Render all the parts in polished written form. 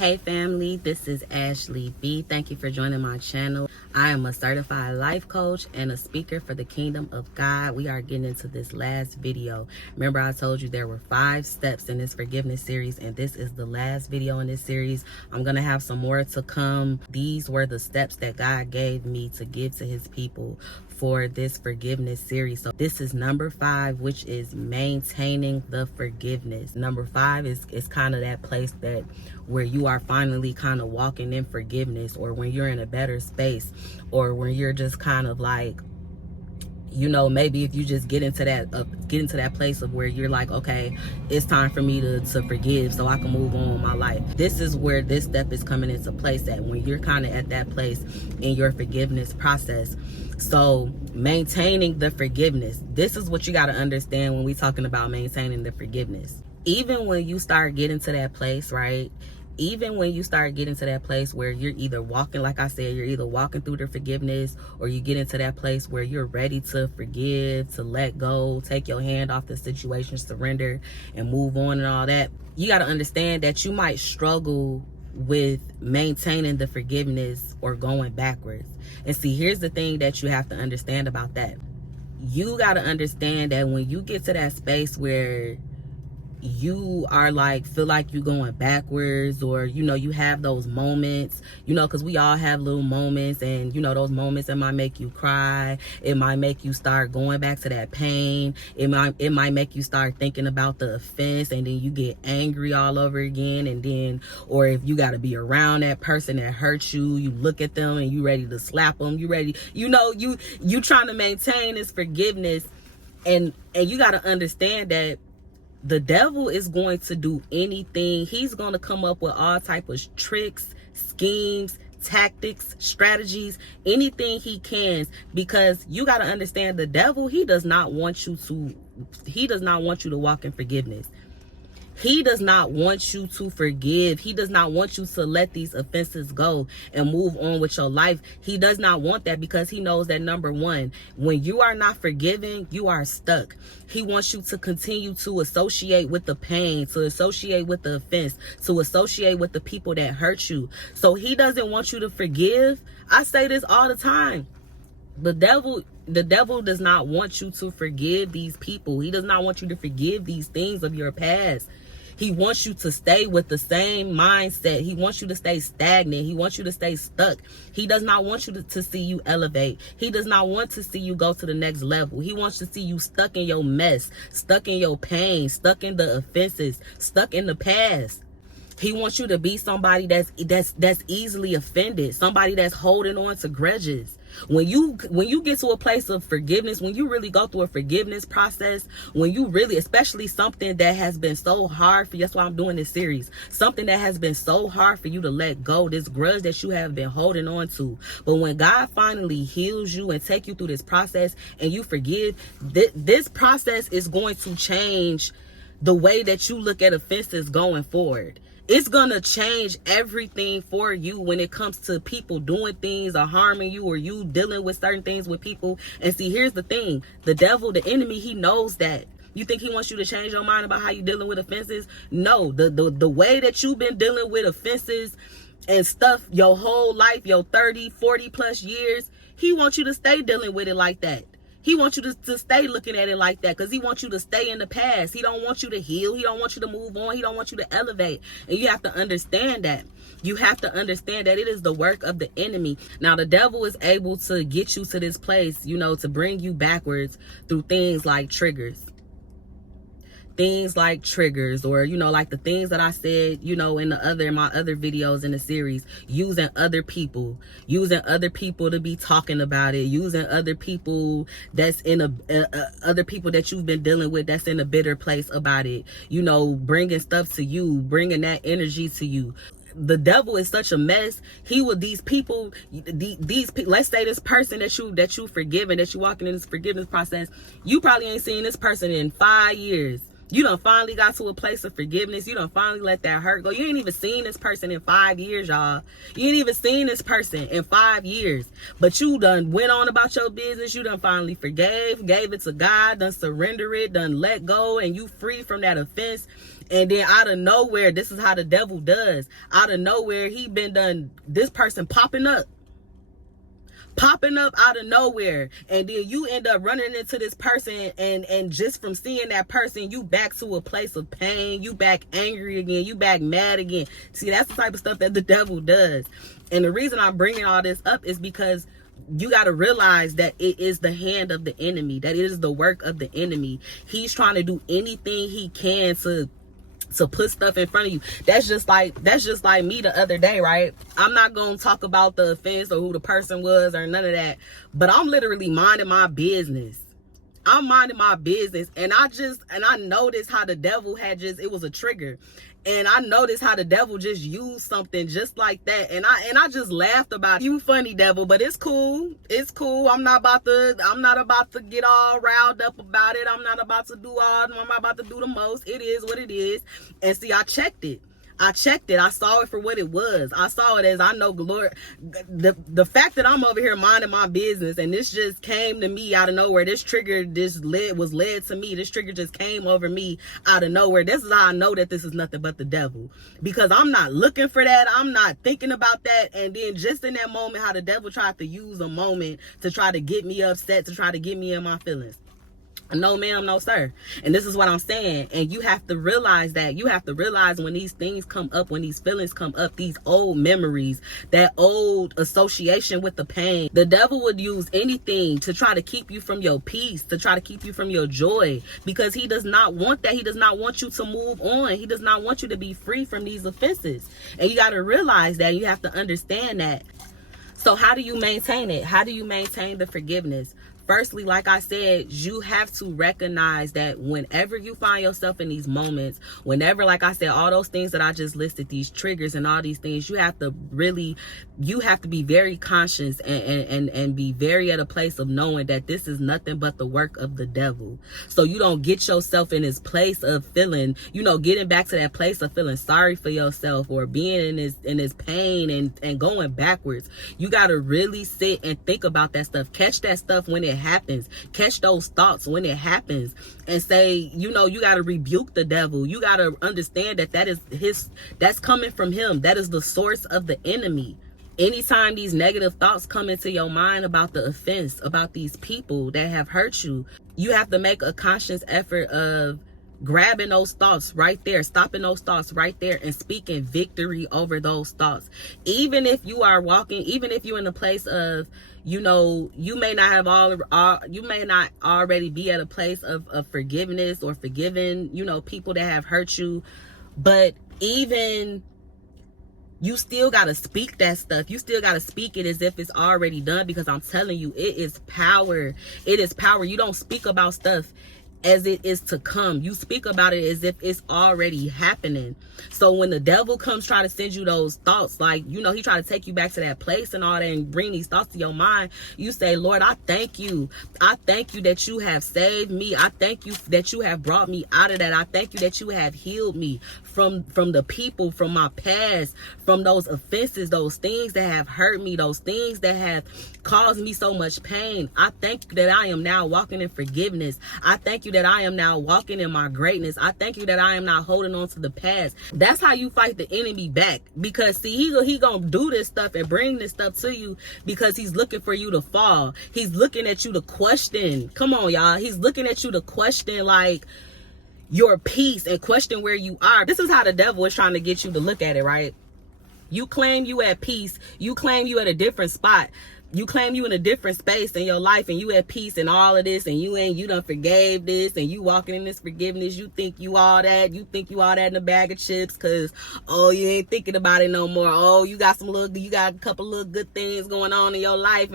Hey family, this is Ashley B. Thank you for joining my channel. I am a certified life coach and a speaker for the kingdom of God. We are getting into this last video. Remember, I told you there were 5 steps in this forgiveness series, and this is the last video in this series. I'm going to have some more to come. These were the steps that God gave me to give to his people for this forgiveness series. So this is number 5, which is maintaining the forgiveness. Number 5 is kind of that place that where you are finally kind of walking in forgiveness, or when you're in a better space, or when you're just kind of like, you know, maybe if you just get into that place of where you're like, okay, it's time for me to forgive so I can move on with my life. This is where this step is coming into place, at when you're kind of at that place in your forgiveness process. So maintaining the forgiveness, this is what you got to understand when we're talking about maintaining the forgiveness. Even when you start getting to that place, right? Even when you start getting to that place where you're either walking, like I said, you're either walking through the forgiveness, or you get into that place where you're ready to forgive, to let go, take your hand off the situation, surrender, and move on and all that. You got to understand that you might struggle with maintaining the forgiveness or going backwards. And see, here's the thing that you have to understand about that. You got to understand that when you get to that space where you are like, feel like you're going backwards, or you know, you have those moments, you know, because we all have little moments, and you know, those moments, it might make you cry, it might make you start going back to that pain, it might make you start thinking about the offense, and then you get angry all over again. And then, or if you got to be around that person that hurt you, you look at them and you ready to slap them, you ready, you know, you trying to maintain this forgiveness. And you got to understand that the devil is going to do anything. He's going to come up with all type of tricks, schemes, tactics, strategies, anything he can, because you got to understand, the devil, he does not want you to walk in forgiveness. He does not want you to forgive. He does not want you to let these offenses go and move on with your life. He does not want that, because he knows that, number one, when you are not forgiving, you are stuck. He wants you to continue to associate with the pain, to associate with the offense, to associate with the people that hurt you. So he doesn't want you to forgive. I say this all the time. The devil does not want you to forgive these people. He does not want you to forgive these things of your past. He wants you to stay with the same mindset. He wants you to stay stagnant. He wants you to stay stuck. He does not want you to see you elevate. He does not want to see you go to the next level. He wants to see you stuck in your mess, stuck in your pain, stuck in the offenses, stuck in the past. He wants you to be somebody that's easily offended, somebody that's holding on to grudges. When you get to a place of forgiveness, when you really go through a forgiveness process, when you really, especially something that has been so hard for you, that's why I'm doing this series, something that has been so hard for you to let go, this grudge that you have been holding on to. But when God finally heals you and take you through this process and you forgive, this process is going to change the way that you look at offenses going forward. It's going to change everything for you when it comes to people doing things or harming you, or you dealing with certain things with people. And see, here's the thing. The devil, the enemy, he knows that. You think he wants you to change your mind about how you're dealing with offenses? No, the way that you've been dealing with offenses and stuff your whole life, your 30, 40 plus years, he wants you to stay dealing with it like that. He wants you to stay looking at it like that, because he wants you to stay in the past. He don't want you to heal. He don't want you to move on. He don't want you to elevate. And you have to understand that. You have to understand that it is the work of the enemy. Now, the devil is able to get you to this place, you know, to bring you backwards through things like triggers. Things like triggers, or, you know, like the things that I said, you know, in my other videos in the series, using other people to be talking about it, using other people that's in other people that you've been dealing with that's in a bitter place about it, you know, bringing stuff to you, bringing that energy to you. The devil is such a mess. He with these people, let's say this person that you forgiven, that you walking in this forgiveness process, you probably ain't seen this person in 5 years. You done finally got to a place of forgiveness. You done finally let that hurt go. You ain't even seen this person in 5 years, y'all. You ain't even seen this person in 5 years. But you done went on about your business. You done finally forgave, gave it to God, done surrender it, done let go, and you free from that offense. And then out of nowhere, this is how the devil does. Out of nowhere, he been done, this person popping up out of nowhere, and then you end up running into this person, and just from seeing that person, you back to a place of pain, you back angry again, you back mad again. See, that's the type of stuff that the devil does. And the reason I'm bringing all this up is because you got to realize that it is the hand of the enemy, that it is the work of the enemy. He's trying to do anything he can to put stuff in front of you. That's just like me the other day, right? I'm not gonna talk about the offense or who the person was or none of that, but I'm literally minding my business. I'm minding my business, and I noticed how the devil had it was a trigger. And I noticed how the devil just used something just like that. And I just laughed about it. You funny, devil, but it's cool. It's cool. I'm not about to get all riled up about it. I'm not about to do the most. It is what it is. And see, I checked it. I saw it for what it was. I saw it as, I know, Lord, the fact that I'm over here minding my business, and this just came to me out of nowhere. This trigger, was led to me. This trigger just came over me out of nowhere. This is how I know that this is nothing but the devil, because I'm not looking for that. I'm not thinking about that. And then just in that moment, how the devil tried to use a moment to try to get me upset, to try to get me in my feelings. No, ma'am, no, sir. And this is what I'm saying. And you have to realize that. You have to realize when these things come up, when these feelings come up, these old memories, that old association with the pain, the devil would use anything to try to keep you from your peace, to try to keep you from your joy, because he does not want that. He does not want you to move on. He does not want you to be free from these offenses. And you got to realize that. You have to understand that. So how do you maintain it? How do you maintain the forgiveness? Firstly, like I said, you have to recognize that whenever you find yourself in these moments, whenever, like I said, all those things that I just listed, these triggers and all these things, you have to be very conscious and be very at a place of knowing that this is nothing but the work of the devil. So you don't get yourself in this place of feeling, getting back to that place of feeling sorry for yourself, or being in this pain and going backwards. You got to really sit and think about that stuff. Catch that stuff when it happens. Catch those thoughts when it happens, and say, you got to rebuke the devil. You got to understand that that's coming from him. That is the source of the enemy. Anytime these negative thoughts come into your mind about the offense, about these people that have hurt you, you have to make a conscious effort of grabbing those thoughts right there, stopping those thoughts right there, and speaking victory over those thoughts. Even if you are walking, even if you're in a place of, you may not already be at a place of forgiveness or forgiving, people that have hurt you, but even you still got to speak that stuff. You still got to speak it as if it's already done, because I'm telling you, it is power. It is power. You don't speak about stuff as it is to come. You speak about it as if it's already happening. So when the devil comes try to send you those thoughts, like, he try to take you back to that place and all that, and bring these thoughts to your mind, you say, Lord, I thank you. I thank you that you have saved me. I thank you that you have brought me out of that. I thank you that you have healed me from the people, from my past, from those offenses, those things that have hurt me, those things that have caused me so much pain. I thank you that I am now walking in forgiveness. I thank you that I am now walking in my greatness. I thank you that I am not holding on to the past. That's how you fight the enemy back, because see, he gonna do this stuff and bring this stuff to you because he's looking for you to fall. He's looking at you to question. Come on, y'all. He's looking at you to question, like, your peace, and question where you are. This is how the devil is trying to get you to look at it, right? You claim you at peace. You claim you at a different spot. You claim you in a different space in your life, and you at peace and all of this, and you done forgave this, and you walking in this forgiveness. You think you all that. You think you all that in a bag of chips, because, you ain't thinking about it no more. You got a couple little good things going on in your life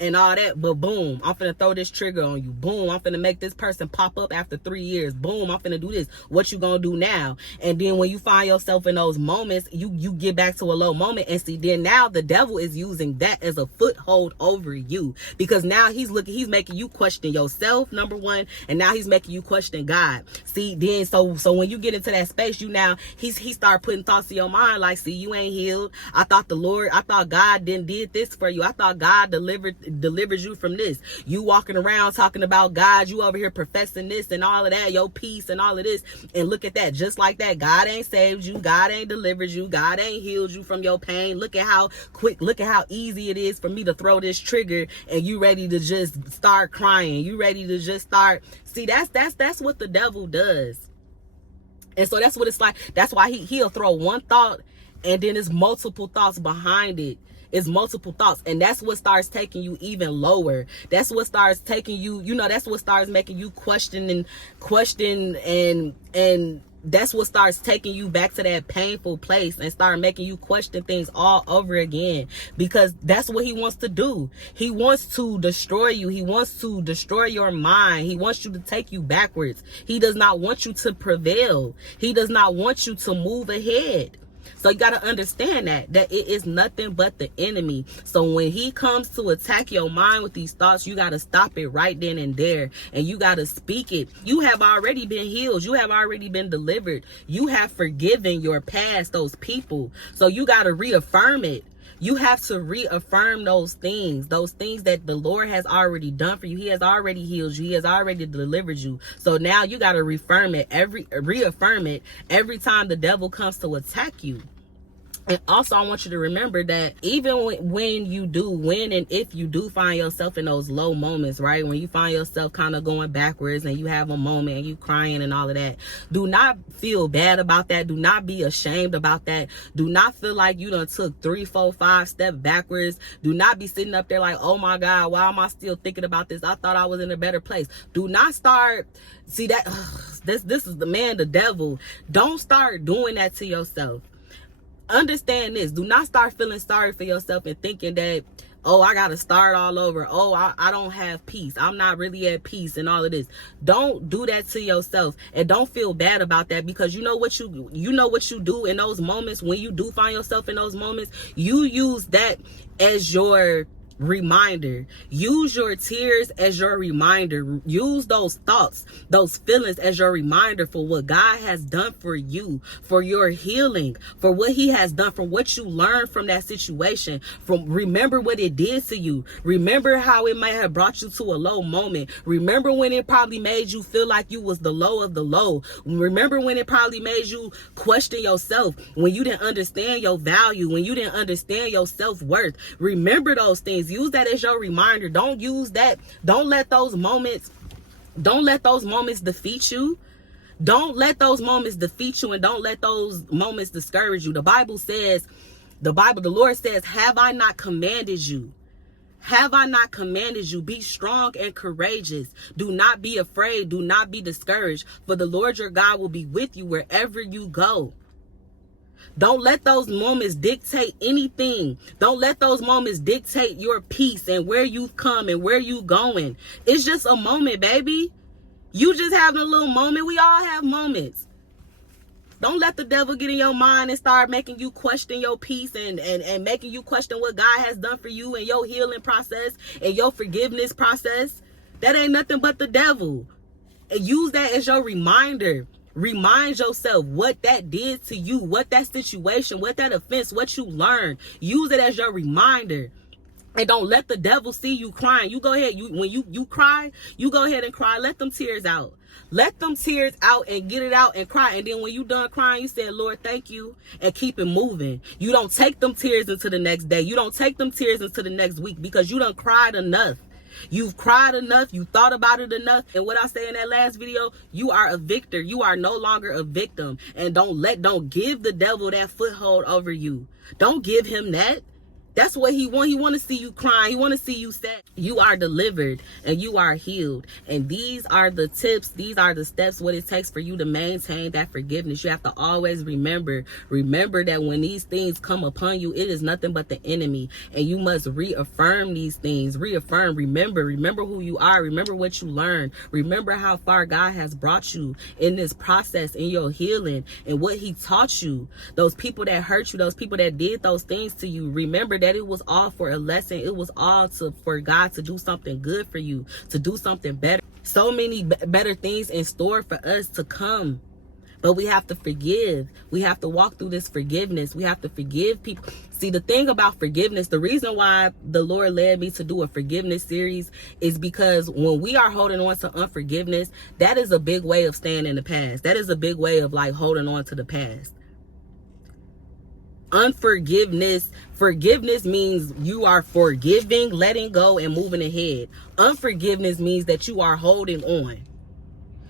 and all that. But boom, I'm finna throw this trigger on you. Boom, I'm finna make this person pop up after 3 years. Boom, I'm finna do this. What you gonna do now? And then when you find yourself in those moments, you get back to a low moment, and see, then now the devil is using that as a foothold foothold over you, because now he's making you question yourself, number one, and now he's making you question God. See, then so when you get into that space, he start putting thoughts in your mind like, see, you ain't healed. I thought God did this for you. I thought God delivered you from this. You walking around talking about God, you over here professing this and all of that, your peace and all of this, and look at that, just like that, God ain't saved you, God ain't delivered you, God ain't healed you from your pain. Look at how easy it is for me to throw this trigger, and you ready to just start crying, you ready to just start. See, that's what the devil does. And so that's what it's like. That's why he'll throw one thought, and then there's multiple thoughts behind it. It's multiple thoughts, and that's what starts taking you even lower. That's what starts taking you, that's what starts making you question, and that's what starts taking you back to that painful place and start making you question things all over again, because that's what he wants to do. He wants to destroy you. He wants to destroy your mind. He wants you to take you backwards. He does not want you to prevail. He does not want you to move ahead. So you got to understand that it is nothing but the enemy. So when he comes to attack your mind with these thoughts, you got to stop it right then and there. And you got to speak it. You have already been healed. You have already been delivered. You have forgiven your past, those people. So you got to reaffirm it. You have to reaffirm those things that the Lord has already done for you. He has already healed you. He has already delivered you. So now you got to reaffirm it every time the devil comes to attack you. And also, I want you to remember that even when and if you do find yourself in those low moments, right? When you find yourself kind of going backwards and you have a moment and you crying and all of that, do not feel bad about that. Do not be ashamed about that. Do not feel like you done took 3, 4, 5 steps backwards. Do not be sitting up there like, oh my God, why am I still thinking about this? I thought I was in a better place. Do not start, see that, this is the devil. Don't start doing that to yourself. Understand this. Do not start feeling sorry for yourself and thinking that, oh, I gotta start all over. Oh, I don't have peace. I'm not really at peace and all of this. Don't do that to yourself, and don't feel bad about that, because you know what you do in those moments. When you do find yourself in those moments, you use that as your reminder. Use your tears as your reminder. Use those thoughts, those feelings as your reminder for what God has done for you, for your healing, for what he has done, for what you learned from that situation. Remember what it did to you. Remember how it might have brought you to a low moment. Remember when it probably made you feel like you was the low of the low. Remember when it probably made you question yourself, when you didn't understand your value, when you didn't understand your self-worth. Remember those things. Use that as your reminder. Don't use that. Don't let those moments defeat you. Don't let those moments defeat you, and don't let those moments discourage you. The Lord says, have I not commanded you? Have I not commanded you? Be strong and courageous. Do not be afraid. Do not be discouraged, for the Lord your God will be with you wherever you go. Don't let those moments dictate anything. Don't let those moments dictate your peace and where you've come and where you going. It's just a moment, baby. You just having a little moment. We all have moments. Don't let the devil get in your mind and start making you question your peace and making you question what God has done for you and your healing process and your forgiveness process. That ain't nothing but the devil. And use that as your reminder. Remind yourself what that did to you, what that situation, what that offense, what you learned. Use it as your reminder. And don't let the devil see you crying. You go ahead. When you cry, you go ahead and cry. Let them tears out. Let them tears out and get it out and cry. And then when you done crying, you say, Lord, thank you, and keep it moving. You don't take them tears into the next day. You don't take them tears into the next week, because you done cried enough. You've cried enough. You thought about it enough. And what I say in that last video, you are a victor. You are no longer a victim. And don't give the devil that foothold over you. Don't give him that. That's what he want. He want to see you crying. He want to see you sad. You are delivered and you are healed. And these are the tips. These are the steps, what it takes for you to maintain that forgiveness. You have to always remember that when these things come upon you, it is nothing but the enemy. And you must reaffirm these things. Remember who you are. Remember what you learned. Remember how far God has brought you in this process, in your healing, and what he taught you. Those people that hurt you, those people that did those things to you, remember that it was all for a lesson. It was all for God to do something good for you, to do something better. So many better things in store for us to come. But we have to forgive. We have to walk through this forgiveness. We have to forgive people. See, the thing about forgiveness, the reason why the Lord led me to do a forgiveness series is because when we are holding on to unforgiveness, that is a big way of staying in the past. That is a big way of like holding on to the past. Forgiveness means you are forgiving, letting go, and moving ahead. Unforgiveness means that you are holding on.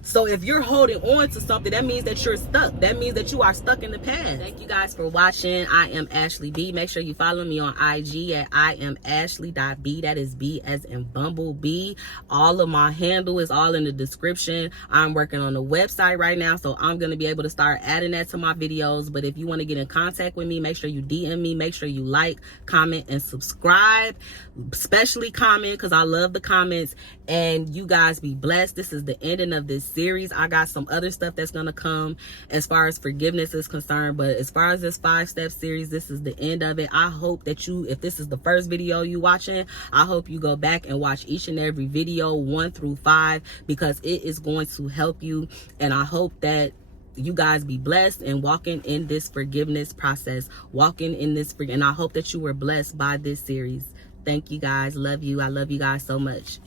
So if you're holding on to something, that means that you're stuck. That means that you are stuck in the past. Thank you guys for watching. I am Ashley B. Make sure you follow me on IG at IamAshley.B. That is B as in Bumblebee. All of my handle is all in the description. I'm working on a website right now, so I'm going to be able to start adding that to my videos. But if you want to get in contact with me, make sure you DM me. Make sure you like, comment, and subscribe. Especially comment, because I love the comments. And you guys be blessed. This is the ending of this series. I got some other stuff that's gonna come as far as forgiveness is concerned, but as far as this 5-step series, this is the end of it. I hope that you, if this is the first video you watching, I hope you go back and watch each and every video 1 through 5, because it is going to help you. And I hope that you guys be blessed and walking in this forgiveness process, and I hope that you were blessed by this series. Thank you guys. Love you. I love you guys so much.